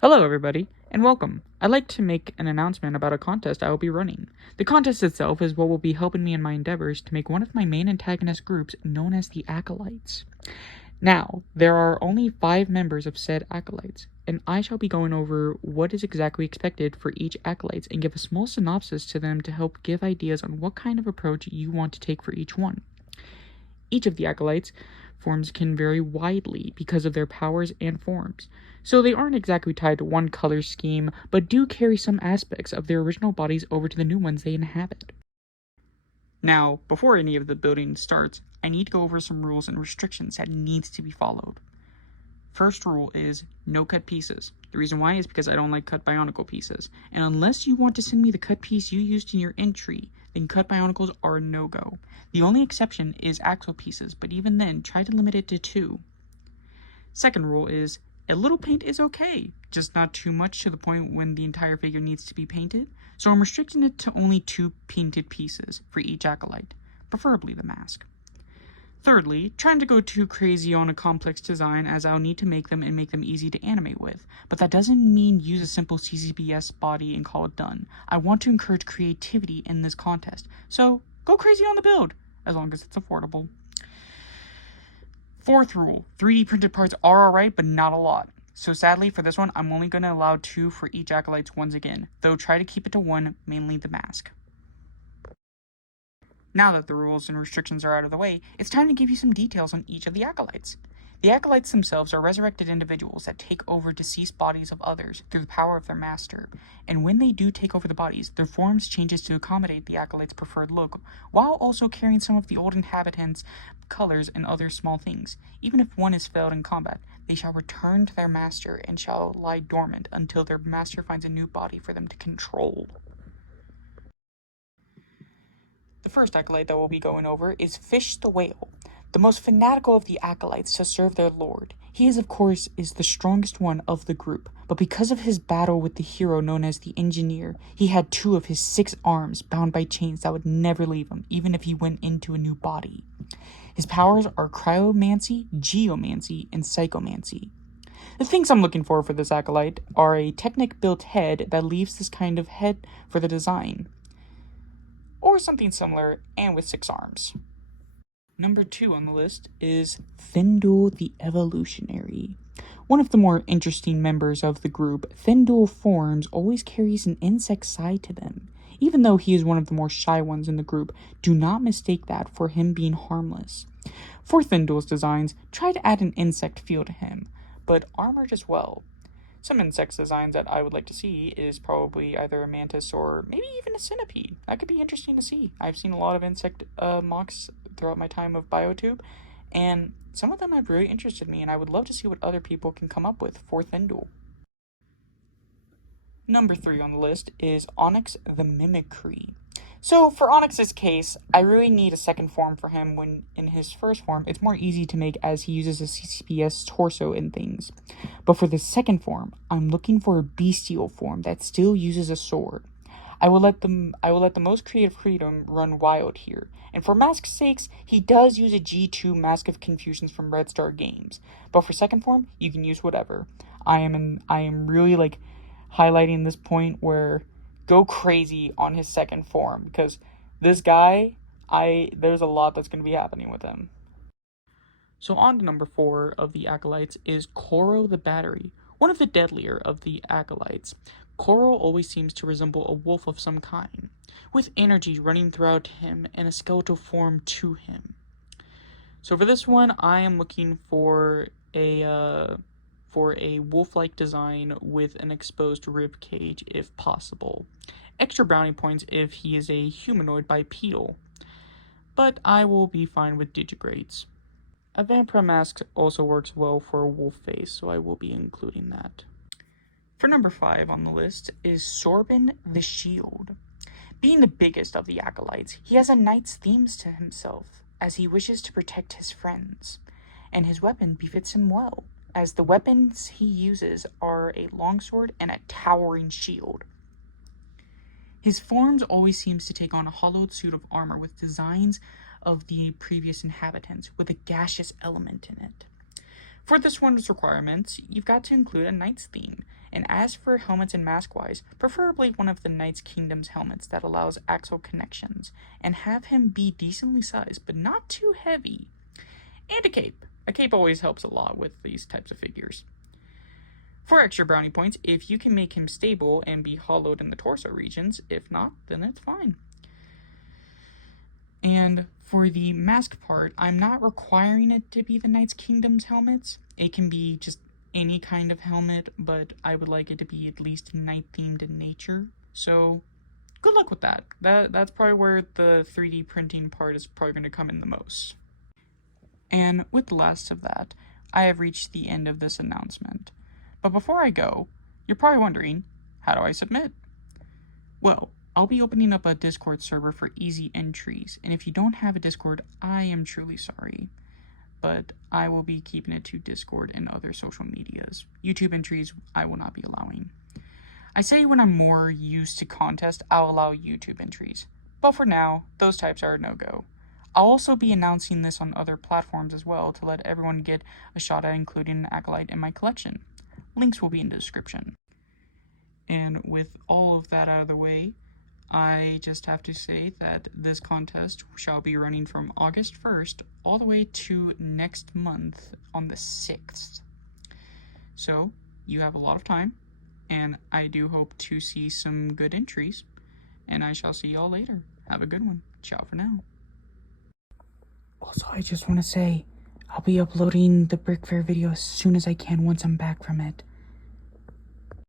Hello, everybody, and welcome. I'd like to make an announcement about a contest I will be running. The contest itself is what will be helping me in my endeavors to make one of my main antagonist groups known as the Acolytes. Now, there are only 5 members of said Acolytes, and I shall be going over what is exactly expected for each Acolytes and give a small synopsis to them to help give ideas on what kind of approach you want to take for each one. Each of the Acolytes forms can vary widely because of their powers and forms, so they aren't exactly tied to one color scheme, but do carry some aspects of their original bodies over to the new ones they inhabit. Now, before any of the building starts, I need to go over some rules and restrictions that needs to be followed. First rule is no cut pieces. The reason why is because I don't like cut bionicle pieces, and unless you want to send me the cut piece you used in your entry, then cut bionicles are a no-go. The only exception is axle pieces, but even then, try to limit it to 2. Second rule is a little paint is okay, just not too much to the point when the entire figure needs to be painted, so I'm restricting it to only 2 painted pieces for each acolyte, preferably the mask. Thirdly, trying to go too crazy on a complex design, as I'll need to make them and make them easy to animate with, but that doesn't mean use a simple CCBS body and call it done. I want to encourage creativity in this contest, so go crazy on the build, as long as it's affordable. Fourth rule, 3D printed parts are alright, but not a lot. So sadly, for this one, I'm only going to allow 2 for each acolytes once again, though try to keep it to 1, mainly the mask. Now that the rules and restrictions are out of the way, it's time to give you some details on each of the acolytes. The acolytes themselves are resurrected individuals that take over deceased bodies of others through the power of their master, and when they do take over the bodies, their forms changes to accommodate the acolyte's preferred look, while also carrying some of the old inhabitants' colors and other small things. Even if one is failed in combat, they shall return to their master and shall lie dormant until their master finds a new body for them to control. The first acolyte that we'll be going over is Fish the Whale, the most fanatical of the acolytes to serve their lord. He is, of course, the strongest one of the group, but because of his battle with the hero known as the Engineer, he had 2 of his 6 arms bound by chains that would never leave him, even if he went into a new body. His powers are cryomancy, geomancy, and psychomancy. The things I'm looking for this acolyte are a Technic-built head that leaves this kind of head for the design, or something similar and with 6 arms. Number 2 on the list is Thindul the Evolutionary. One of the more interesting members of the group, Thindul forms always carries an insect side to them. Even though he is one of the more shy ones in the group, do not mistake that for him being harmless. For Thindul's designs, try to add an insect feel to him, but armored as well. Some insect designs that I would like to see is probably either a mantis or maybe even a centipede. That could be interesting to see. I've seen a lot of insect mocks throughout my time of BioTube, and some of them have really interested me, and I would love to see what other people can come up with for Thindul. Number 3 on the list is Onyx the Mimicry. So for Onyx's case, I really need a second form for him when in his first form it's more easy to make as he uses a CCPS torso and things. But for the second form, I'm looking for a bestial form that still uses a sword. I will let the most creative freedom run wild here. And for mask's sakes, he does use a G2 Mask of Confusions from Red Star Games. But for second form, you can use whatever. I am really highlighting this point where go crazy on his second form, because this guy, there's a lot that's going to be happening with him. So on to number 4 of the acolytes is Koro the Battery, one of the deadlier of the acolytes. Koro always seems to resemble a wolf of some kind, with energy running throughout him and a skeletal form to him. So for this one, I am looking for a wolf-like design with an exposed rib cage if possible. Extra brownie points if he is a humanoid bipedal, but I will be fine with digigrades. A vampire mask also works well for a wolf face, so I will be including that. For number 5 on the list is Sorbin the Shield. Being the biggest of the acolytes, he has a knight's themes to himself, as he wishes to protect his friends, and his weapon befits him well, as the weapons he uses are a longsword and a towering shield. His forms always seems to take on a hollowed suit of armor with designs of the previous inhabitants, with a gaseous element in it. For this one's requirements, you've got to include a knight's theme, And as for helmets and mask-wise, preferably one of the Knights Kingdom's helmets that allows axial connections, and have him be decently sized, but not too heavy. And a cape. A cape always helps a lot with these types of figures. For extra brownie points, if you can make him stable and be hollowed in the torso regions, if not, then it's fine. And for the mask part, I'm not requiring it to be the Knights Kingdom's helmets. It can be just any kind of helmet, but I would like it to be at least night-themed in nature. So good luck with that. That's probably where the 3D printing part is probably going to come in the most. And with the last of that, I have reached the end of this announcement. But before I go, you're probably wondering, how do I submit? Well, I'll be opening up a Discord server for easy entries, and if you don't have a Discord, I am truly sorry. But I will be keeping it to Discord and other social medias. YouTube entries, I will not be allowing. I say when I'm more used to contest, I'll allow YouTube entries. But for now, those types are a no-go. I'll also be announcing this on other platforms as well to let everyone get a shot at including an acolyte in my collection. Links will be in the description. And with all of that out of the way, I just have to say that this contest shall be running from August 1st all the way to next month on the 6th. So, you have a lot of time, and I do hope to see some good entries, and I shall see y'all later. Have a good one. Ciao for now. Also, I just want to say, I'll be uploading the Brick Fair video as soon as I can once I'm back from it.